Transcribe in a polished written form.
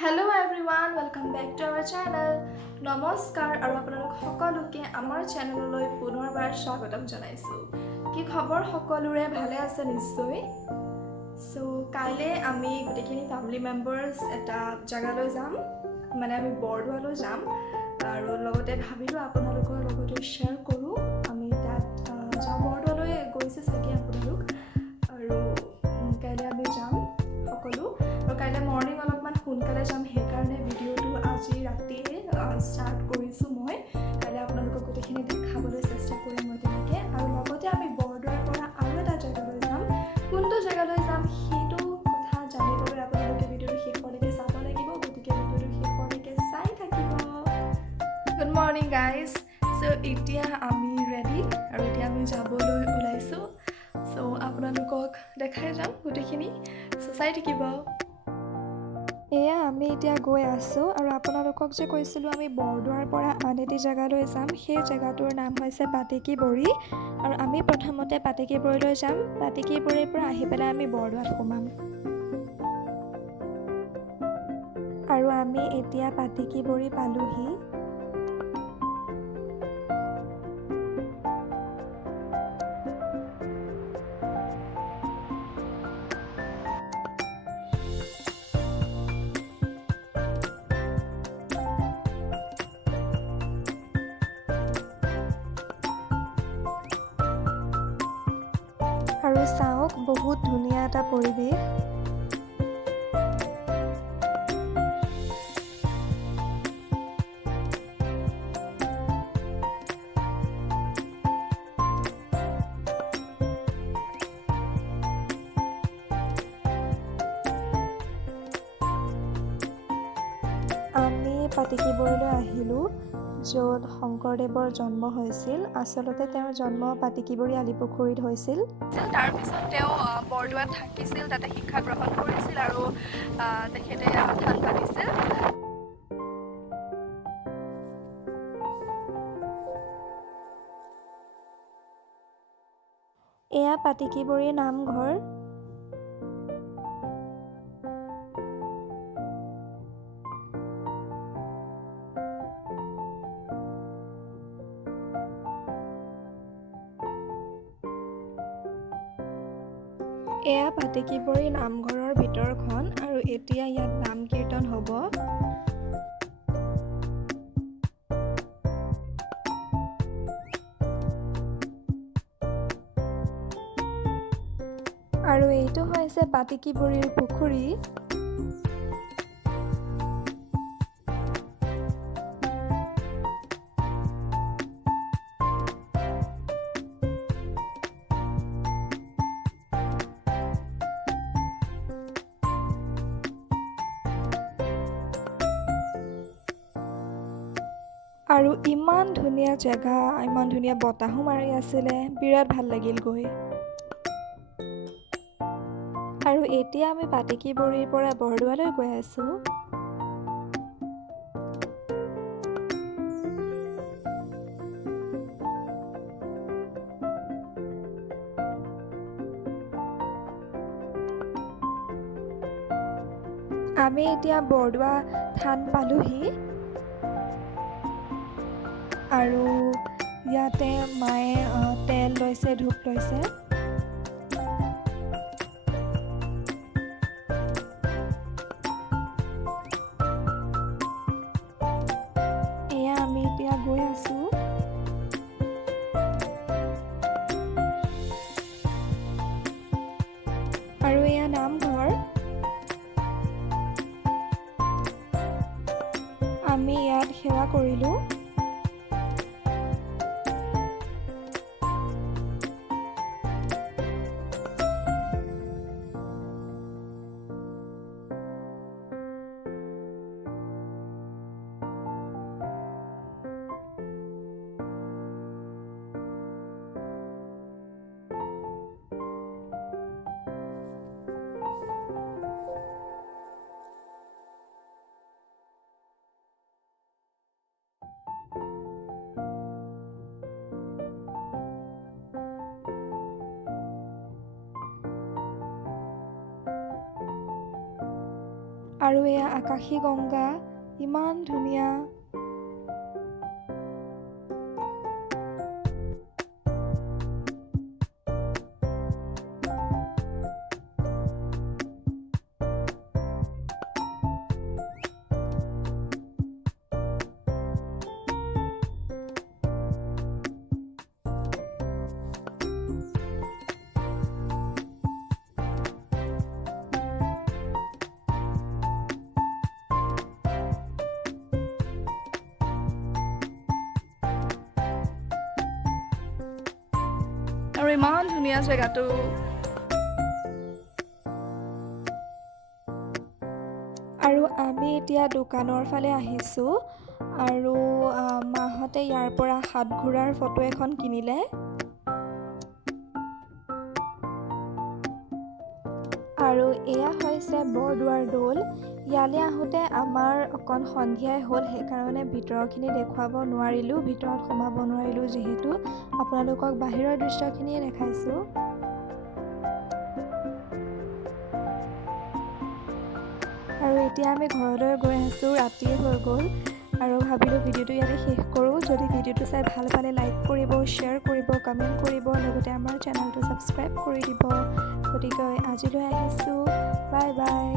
Hello everyone, welcome back to our channel. নমস্কাৰ আৰু আপোনালোক সকলোকে আমাৰ চেনেললৈ পুনৰবাৰ স্বাগতম জনাইছোঁ। কি খবৰ সকলোৰে ভালে আছে নিশ্চয়। সো কাইলৈ আমি গোটেইখিনি ফ্যামিলি মেম্বাৰ্স এটা জায়গালৈ যাম, মানে আমি বৰদোৱালৈ যাম আৰু লগতে ভাবিলোঁ আপোনালোকৰ লগতে শ্বেয়াৰ কৰোঁ। আমি তাত যাম, বৰদোৱালৈ গৈছে চাগে আপোনালোক, আৰু কাইলৈ আমি যাম সকলো। আৰু কাইলৈ মৰ্নিং অলপমান সোনকালে যাম, সেইকাৰণে ভিডিঅ'টো আজি ৰাতিয়ে ষ্টাৰ্ট কৰিছোঁ মই। কাইলৈ আপোনালোকক গোটেইখিনি দেখাবলৈ চেষ্টা কৰিম মই তেনেকৈ। আৰু লগতে আমি বৰদোৱাৰ পৰা আৰু এটা জেগালৈ যাম। কোনটো জেগালৈ যাম সেইটো কথা জানিবলৈ আপোনালোকে ভিডিঅ'টো শেষলৈকে চাব লাগিব, গতিকে ভিডিঅ'টো শেষলৈকে চাই থাকিব। Good morning guys. চ' এতিয়া আমি ৰেডি আৰু এতিয়া আমি যাবলৈ ওলাইছোঁ। চ' আপোনালোকক দেখাই যাম গোটেইখিনি, চ' চাই থাকিব। এয়া আমি এতিয়া গৈ আছোঁ আৰু আপোনালোকক যে কৈছিলোঁ আমি বৰদোৱাৰ পৰা আন এটি জেগালৈ যাম, সেই জেগাটোৰ নাম হৈছে পাটেকীবৰী। আৰু আমি প্ৰথমতে পাটেকীবৰীলৈ যাম, পাটেকীবৰীৰ পৰা আহি পেলাই আমি বৰদোৱাত সোমাম। আৰু আমি এতিয়া পাটেকীবৰী পালোহি। আৰু চাওক বহুত ধুনীয়া এটা পৰিৱেশ। আমি পাটেকীবৰীলৈ আহিলোঁ, য'ত শংকৰদেৱৰ জন্ম হৈছিল। আচলতে তেওঁৰ জন্ম পাটেকীবৰী আলিপুখুৰীত হৈছিল। তাৰপিছত তেওঁ বৰদোৱাত থাকিছিল, তাতে শিক্ষা গ্ৰহণ কৰিছিল আৰু তেখেতে থান পাতিছিল। এয়া পাটেকীবৰী নামঘৰ। এয়া পাটেকীবৰী নামঘৰৰ ভিতৰখন, আৰু এতিয়া ইয়াত নাম কীৰ্তন হ'ব। আৰু এইটো হৈছে পাটেকীবৰীৰ পুখুৰী। আৰু ইমান ধুনীয়া জেগা, ইমান ধুনীয়া বতাহো মাৰি আছিলে, বিৰাট ভাল লাগিল গৈ। আৰু এতিয়া আমি পাটেকীবৰীৰ পৰা বৰদোৱালৈ গৈ আছোঁ। আমি এতিয়া বৰদোৱা থান পালোহি, আৰু ইয়াতে মায়ে তেল লৈছে, ধূপ লৈছে। এয়া আমি এতিয়া গৈ আছোঁ। আৰু এয়া নামঘৰ। আমি ইয়াত সেৱা কৰিলোঁ। আৰু এয়া আকাশী গংগা, ইমান ধুনীয়া। আৰু ইমান ধুনীয়া জেগাটো। আৰু আমি এতিয়া দোকানৰ ফালে আহিছোঁ আৰু মাহঁতে ইয়াৰ পৰা সাতঘোঁৰাৰ ফটো এখন কিনিলে। আৰু এয়া হৈছে বৰদোৱাৰ দৌল। ইয়ালৈ আহোঁতে আমাৰ অকণ সন্ধিয়াই হ'ল, সেইকাৰণে ভিতৰৰখিনি দেখুৱাব নোৱাৰিলোঁ, ভিতৰত সোমাব নোৱাৰিলোঁ, যিহেতু আপোনালোকক বাহিৰৰ দৃশ্যখিনিয়ে দেখাইছোঁ। আৰু এতিয়া আমি ঘৰলৈ গৈ আছোঁ, ৰাতিয়ে হৈ গ'ল আৰু ভাবিলোঁ ভিডিঅ'টো ইয়াতে শেষ কৰোঁ। যদি ভিডিঅ'টো চাই ভাল পালে লাইক কৰিব, শ্বেয়াৰ কৰিব, কমেণ্ট কৰিব, লগতে আমাৰ চেনেলটো ছাবস্ক্ৰাইব কৰি দিব। গতিকে আজিলৈ আহিছোঁ, বাই বাই।